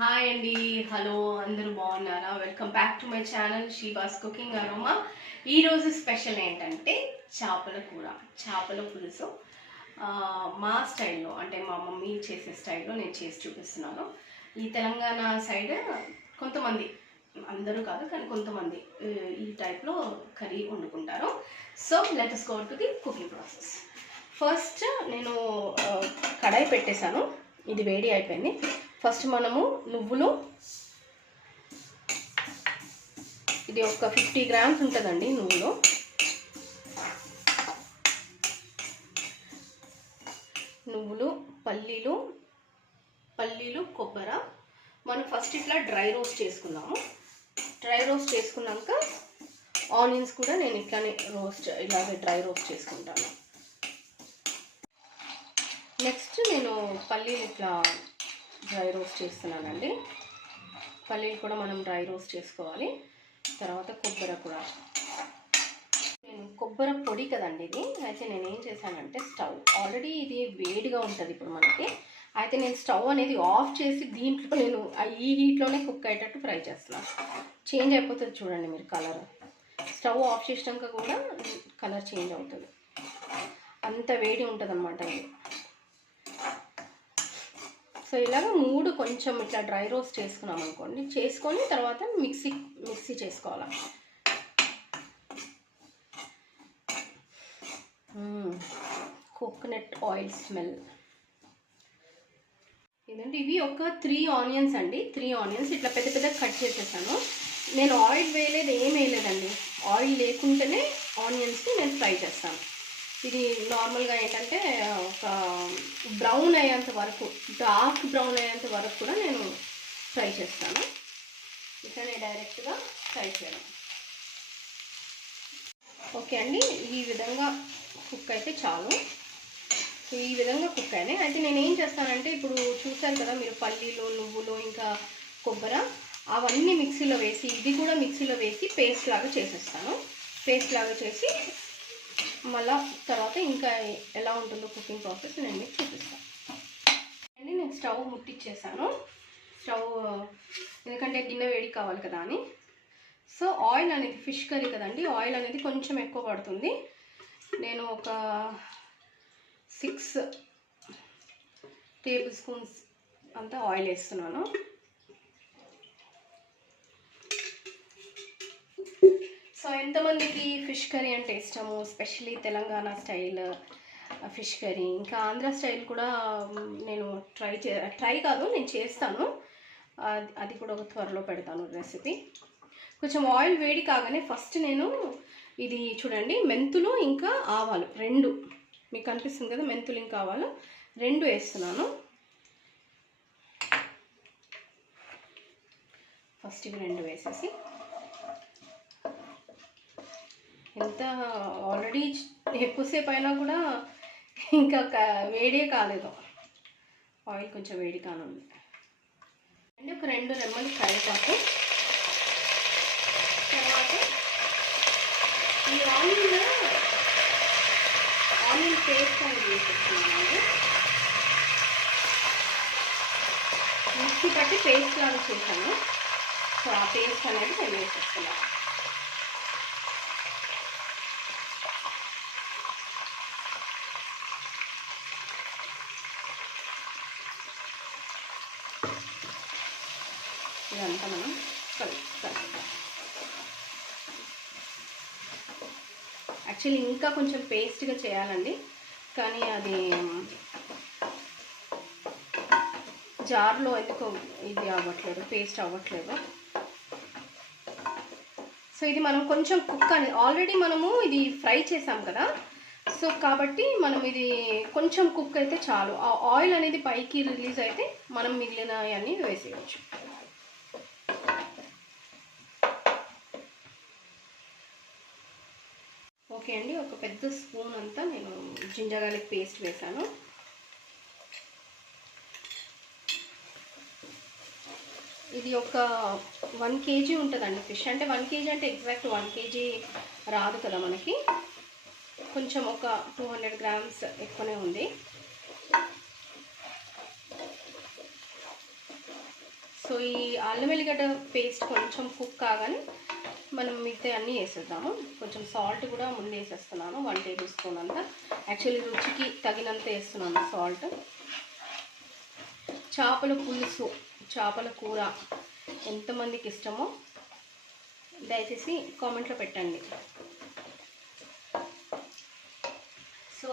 Hi అండి, hello అందరూ బాగున్నారా? Welcome back to my channel Sheeba's cooking aroma. ఈరోజు స్పెషల్ ఏంటంటే చేపల కూర, చేపల పులుసు. మా స్టైల్లో, అంటే మా మమ్మీ చేసే స్టైల్లో నేను చేసి చూపిస్తున్నాను. ఈ తెలంగాణ సైడ్ కొంతమంది, అందరూ కాదు కానీ కొంతమంది ఈ టైప్లో కర్రీ వండుకుంటారు. So let us go to the cooking process. First నేను కడాయి పెట్టేశాను, ఇది వేడి అయిపోయింది. ఫస్ట్ మనము నువ్వులు, ఇది ఒక 50 గ్రామ్స్ ఉంటుందండి నువ్వులు. నువ్వులు, పల్లీలు, కొబ్బరి మనం ఫస్ట్ ఇట్లా డ్రై రోస్ట్ చేసుకున్నాము. డ్రై రోస్ట్ చేసుకున్నాక ఆనియన్స్ కూడా నేను ఇట్లానే ఇలాగే డ్రై రోస్ట్ చేసుకుంటాను. నెక్స్ట్ నేను పల్లీలు ఇట్లా డ్రై రోస్ట్ చేస్తున్నానండి. పల్లీలు కూడా మనం డ్రై రోస్ట్ చేసుకోవాలి. తర్వాత కొబ్బరి కూడా, నేను కొబ్బరి పొడి కదండి ఇది. అయితే నేను ఏం చేశానంటే స్టవ్ ఆల్రెడీ ఇది వేడిగా ఉంటుంది ఇప్పుడు మనకి. అయితే నేను స్టవ్ అనేది ఆఫ్ చేసి దీంట్లో నేను ఈ హీట్లోనే కుక్ అయ్యేటట్టు ఫ్రై చేస్తున్నాను. చేంజ్ అయిపోతుంది చూడండి మీరు కలర్. స్టవ్ ఆఫ్ చేసినాక కూడా కలర్ చేంజ్ అవుతుంది, అంత వేడి ఉంటుంది అన్నమాట ఇది. సో ఇలాగ 3 కొంచెం ఇట్లా డ్రై రోస్ట్ చేసుకున్నాం అనుకోండి. చేసుకొని తర్వాత మిక్సీ చేసుకోవాలి. కోకోనట్ ఆయిల్ స్మెల్ ఇదండి. ఇవి ఒక 3 ఆనియన్స్ అండి. 3 ఆనియన్స్ ఇట్లా పెద్ద పెద్ద కట్ చేసేసాను. నేను ఆయిల్ వేయలేదు, ఏం వేయలేదండి. ఆయిల్ లేకుంటేనే ఆనియన్స్ని నేను ఫ్రై చేస్తాను. ఇది నార్మల్గా ఏంటంటే ఒక బ్రౌన్ అయ్యేంత వరకు, డార్క్ బ్రౌన్ అయ్యేంత వరకు కూడా నేను ఫ్రై చేస్తాను. ఇట్లనే డైరెక్ట్గా ఫ్రై చేయడం. ఓకే అండి, ఈ విధంగా కుక్ అయితే చాలు. ఈ విధంగా కుక్ అయినాయి. అయితే నేను ఏం చేస్తానంటే, ఇప్పుడు చూసారు కదా మీరు, పల్లీలు, నువ్వులు, ఇంకా కొబ్బరి అవన్నీ మిక్సీలో వేసి, ఇది కూడా మిక్సీలో వేసి పేస్ట్ లాగా చేసేస్తాను. పేస్ట్ లాగా చేసి మళ్ళా తర్వాత ఇంకా ఎలా ఉంటుందో కుకింగ్ ప్రాసెస్ నేను మీకు చూపిస్తాను అండి. నేను స్టవ్ ముట్టించేసాను. స్టవ్ ఎందుకంటే గిన్నె వేడి కావాలి కదా అని. సో ఆయిల్ అనేది, ఫిష్ కర్రీ కదండి, ఆయిల్ అనేది కొంచెం ఎక్కువ పడుతుంది. నేను ఒక 6 టేబుల్ స్పూన్స్ అంతా ఆయిల్ వేస్తున్నాను. సో ఎంతమందికి ఫిష్ కర్రీ అంటే ఇష్టము, especially Telangana style fish curry, ఇంకా ఆంధ్ర స్టైల్ కూడా నేను ట్రై కాదు నేను చేస్తాను. అది కూడా ఒక త్వరలో పెడతాను రెసిపీ. కొంచెం ఆయిల్ వేడి కాగానే ఫస్ట్ నేను ఇది చూడండి, మెంతులు ఇంకా ఆవాలు 2 మీకు కనిపిస్తుంది కదా, మెంతులు ఇంకా ఆవాలు 2 వేస్తున్నాను. ఫస్ట్ ఇవి 2 వేసేసి, ఎంత ఆల్రెడీ ఎక్కువసేపు అయినా కూడా ఇంకా వేడే కాలేదు, ఆయిల్ కొంచెం వేడి కానుంది అండి. ఒక 2 రెమ్మలు కరివేపాకు. తర్వాత ఈ ఆనియన్ పేస్ట్ అనేది వేసేస్తున్నానండి. మిక్సీ పట్టి పేస్ట్ లాగా చేశాను. సో ఆ పేస్ట్ అనేది నేను వేసేస్తున్నాను. ఇదంతా మనం కలుపుతాం. యాక్చువల్లీ ఇంకా కొంచెం పేస్ట్గా చేయాలండి, కానీ అది జార్లో ఎందుకో ఇది అవ్వట్లేదు, పేస్ట్ అవ్వట్లేదు. సో ఇది మనం కొంచెం కుక్ అని, ఆల్రెడీ మనము ఇది ఫ్రై చేసాం కదా, సో కాబట్టి మనం ఇది కొంచెం కుక్ అయితే చాలు. ఆ ఆయిల్ అనేది పైకి రిలీజ్ అయితే మనం మిగిలినవన్నీ వేసేయచ్చు. ఓకే అండి, ఒక పెద్ద స్పూన్ అంతా నేను జింజర్ గార్లిక్ పేస్ట్ వేసాను. ఇది ఒక 1 kg ఉంటుందండి ఫిష్. అంటే 1 kg అంటే ఎగ్జాక్ట్ 1 kg రాదు కదా మనకి, కొంచెం ఒక 200 గ్రామ్స్ ఎక్కువనే ఉంది. సో సో ఈ అల్లం వెల్లిగడ్డ పేస్ట్ కొంచెం కుక్ కాగానే మనం మిగతా అన్నీ వేసేద్దాము. కొంచెం సాల్ట్ కూడా ముందు వేసేస్తున్నాను, 1 టేబుల్ స్పూన్ అంతా. యాక్చువల్లీ రుచికి తగినంత వేస్తున్నాను సాల్ట్. చేపల పులుసు, చేపల కూర ఎంతమందికి ఇష్టమో దయచేసి కామెంట్లో పెట్టండి. సో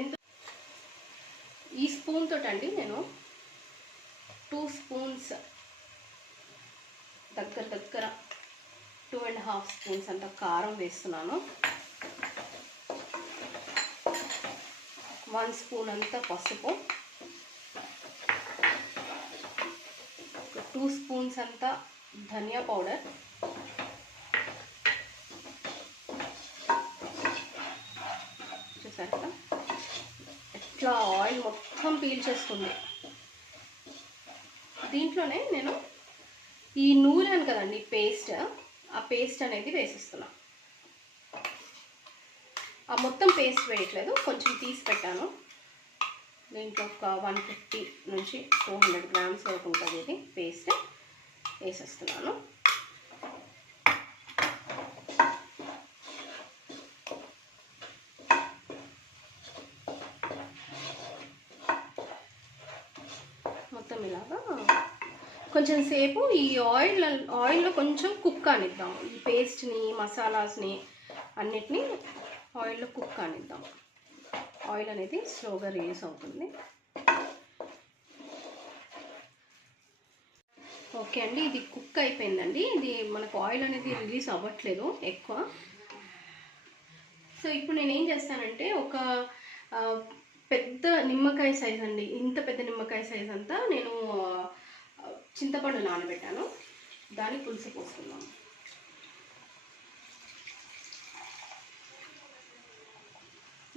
ఎంత ఈ స్పూన్ తోటండి నేను 2 స్పూన్స్ దగ్గర 2.5 స్పూన్స్ అంత కారం వేస్తున్నాను. 1 స్పూన్ అంత పసుపు, 2 స్పూన్స్ అంతా ధనియా పౌడర్, చూసారు కదా ఎట్లా ఆయిల్ మొత్తం పీల్చేస్తుంది. దీంట్లోనే నేను ఈ నూరాను కదండి పేస్ట్, ఆ పేస్ట్ అనేది వేసిస్తున్నా. ఆ మొత్తం పేస్ట్ వేయట్లేదు, కొంచెం తీసి పెట్టాను. దీంట్లో ఒక 150 నుంచి 200 గ్రామ్స్ వరకు ఉంటుంది ఇది పేస్ట్, వేసేస్తున్నాను. మొత్తం ఇలాగా కొంచెం సేపు ఈ ఆయిల్లో కొంచెం కుక్ కానిద్దాం. ఈ పేస్ట్ని, మసాలాస్ని అన్నిటినీ ఆయిల్లో కుక్ కానిద్దాం. ఆయిల్ అనేది స్లోగా రిలీజ్ అవుతుంది. ఓకే అండి, ఇది కుక్ అయిపోయిందండి. ఇది మనకు ఆయిల్ అనేది రిలీజ్ అవ్వట్లేదు ఎక్కువ. సో ఇప్పుడు నేను ఏం చేస్తానంటే ఒక పెద్ద నిమ్మకాయ సైజ్ అండి, ఇంత పెద్ద నిమ్మకాయ సైజ్ అంతా నేను చింతపండు నానబెట్టాను, దాన్ని పులుసు పోసుకున్నాను.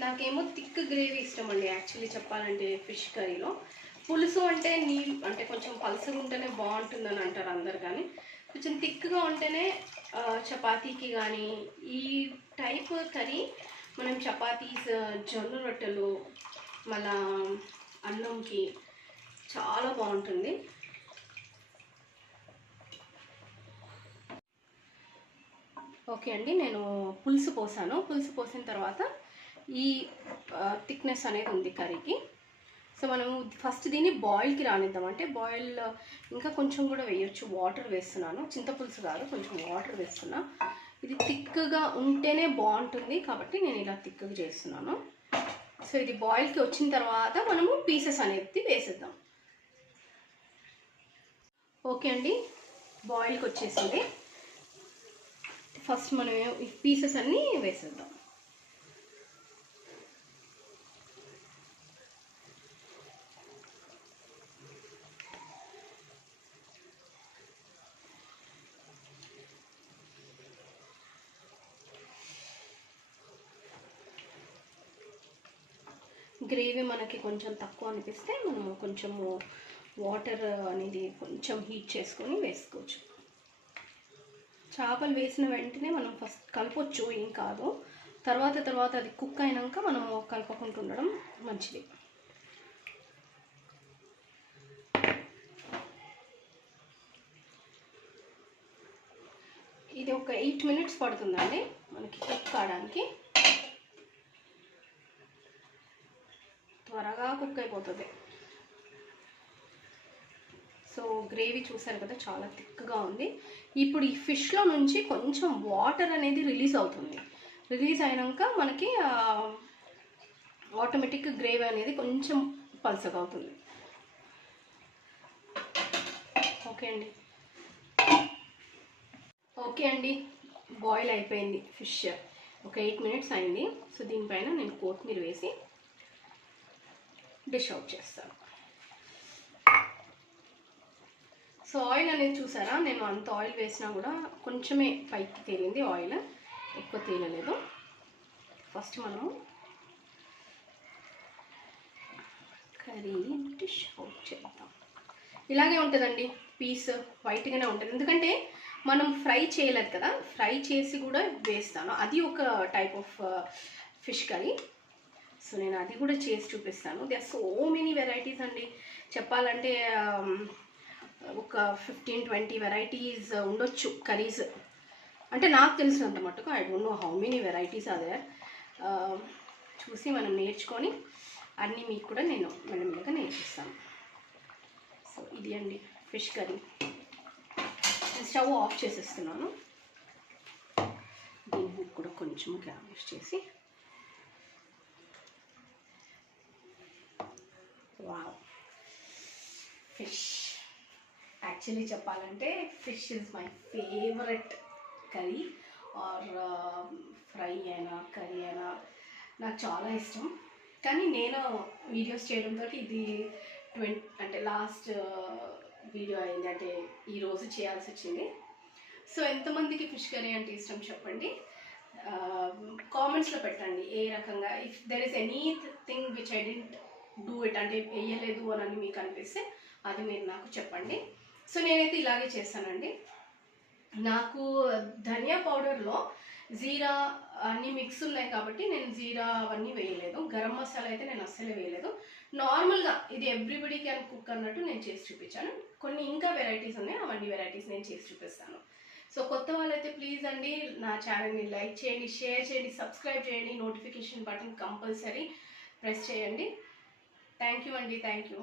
నాకేమో థిక్ గ్రేవీ ఇష్టం అండి యాక్చువల్లీ చెప్పాలంటే. ఫిష్ కర్రీలో పులుసు అంటే అంటే కొంచెం పలుసగా ఉంటేనే బాగుంటుందని అంటారు అందరు, కానీ కొంచెం థిక్గా ఉంటేనే చపాతీకి కానీ ఈ టైప్ కర్రీ మనం చపాతీస్, జొన్న రొట్టెలు, మళ్ళా అన్నంకి చాలా బాగుంటుంది. ఓకే అండి, నేను పులుసు పోసాను. పులుసు పోసిన తర్వాత ఈ థిక్నెస్ అనేది ఉంది కర్రీకి. సో మనము ఫస్ట్ దీన్ని బాయిల్కి రానిద్దాం. అంటే బాయిల్ ఇంకా కొంచెం కూడా వేయొచ్చు, వాటర్ వేస్తున్నాను, చింతపులుసు కాదు, కొంచెం వాటర్ వేస్తున్నా. ఇది థిక్గా ఉంటేనే బాగుంటుంది కాబట్టి నేను ఇలా థిక్గా చేస్తున్నాను. సో ఇది బాయిల్కి వచ్చిన తర్వాత మనము పీసెస్ అనేది వేసేద్దాం. ఓకే అండి, బాయిల్కి వచ్చేసింది. ఫస్ట్ మనం ఈ పీసెస్ అన్నీ వేసేద్దాం. గ్రేవీ మనకి కొంచెం తక్కువ అనిపిస్తే మనము కొంచెము వాటర్ అనేది కొంచెం హీట్ చేసుకొని వేసుకోవచ్చు. చేపలు వేసిన వెంటనే మనం ఫస్ట్ కలపొచ్చు, ఏం కాదు. తర్వాత అది కుక్ అయినాక మనము కలపకుండా ఉండడం మంచిది. ఇది ఒక 8 మినిట్స్ పడుతుందండి మనకి కుక్ కావడానికి. త్వరగా కుక్ అయిపోతుంది. సో గ్రేవీ చూసారు కదా చాలా థిక్గా ఉంది. ఇప్పుడు ఈ ఫిష్లో నుంచి కొంచెం వాటర్ అనేది రిలీజ్ అవుతుంది. రిలీజ్ అయినాక మనకి ఆటోమేటిక్ గ్రేవీ అనేది కొంచెం పల్సగా అవుతుంది. ఓకే అండి, బాయిల్ అయిపోయింది ఫిష్. ఒక 8 మినిట్స్ అయింది. సో దీనిపైన నేను కొత్తిమీర వేసి డిష్ అవుట్ చేస్తాను. సో ఆయిల్ అనేది చూసారా, నేను అంత ఆయిల్ వేసినా కూడా కొంచెమే పైకి తేలింది ఆయిల్, ఎక్కువ తేలలేదు. ఫస్ట్ మనము కర్రీ డిష్ అవుట్ చేద్దాం. ఇలాగే ఉంటుందండి, పీస్ వైట్గానే ఉంటుంది, ఎందుకంటే మనం ఫ్రై చేయలేదు కదా. ఫ్రై చేసి కూడా వేస్తాను, అది ఒక type of fish curry. So నేను అది కూడా చేసి చూపిస్తాను. They are so many varieties అండి చెప్పాలంటే. ఒక 15-20 వెరైటీస్ ఉండొచ్చు కర్రీస్. అంటే నాకు తెలిసినంత మటుకు I don't know how many varieties are there. చూసి మనం నేర్చుకొని అన్నీ మీకు కూడా నేను మెల్లమెల్లగా నేర్పిస్తాను. సో ఇది అండి ఫిష్ కర్రీ. స్టవ్ ఆఫ్ చేసేస్తున్నాను. దీన్ని కూడా కొంచెం గార్నిష్ చేసి, వావ్, ఫిష్. యాక్చువల్లీ చెప్పాలంటే fish is my favourite curry or fry అయినా కర్రీ అయినా నాకు చాలా ఇష్టం. కానీ నేను వీడియోస్ చేయడంతో ఇది అంటే లాస్ట్ వీడియో అయింది, అంటే ఈరోజు చేయాల్సి వచ్చింది. సో ఎంతమందికి ఫిష్ కర్రీ అంటే ఇష్టం చెప్పండి, కామెంట్స్లో పెట్టండి. ఏ రకంగా, if there is anything which I didn't do it, అంటే వేయలేదు అని మీకు అనిపిస్తే అది మీరు నాకు చెప్పండి. సో నేనైతే ఇలాగే చేస్తానండి. నాకు ధనియా పౌడర్లో జీరా అన్నీ మిక్స్ ఉన్నాయి కాబట్టి నేను జీరా అవన్నీ వేయలేదు. గరం మసాలా అయితే నేను అస్సలే వేయలేదు. నార్మల్గా ఇది ఎవ్రీబడి క్యాన్ కుక్ అన్నట్టు నేను చేసి చూపించాను. కొన్ని ఇంకా వెరైటీస్ ఉన్నాయి, అవన్నీ వెరైటీస్ నేను చేసి చూపిస్తాను. సో కొత్త వాళ్ళైతే ప్లీజ్ అండి నా ఛానల్ని లైక్ చేయండి, షేర్ చేయండి, సబ్స్క్రైబ్ చేయండి, నోటిఫికేషన్ బటన్ కంపల్సరీ ప్రెస్ చేయండి. థ్యాంక్ యూ అండి, థ్యాంక్ యూ.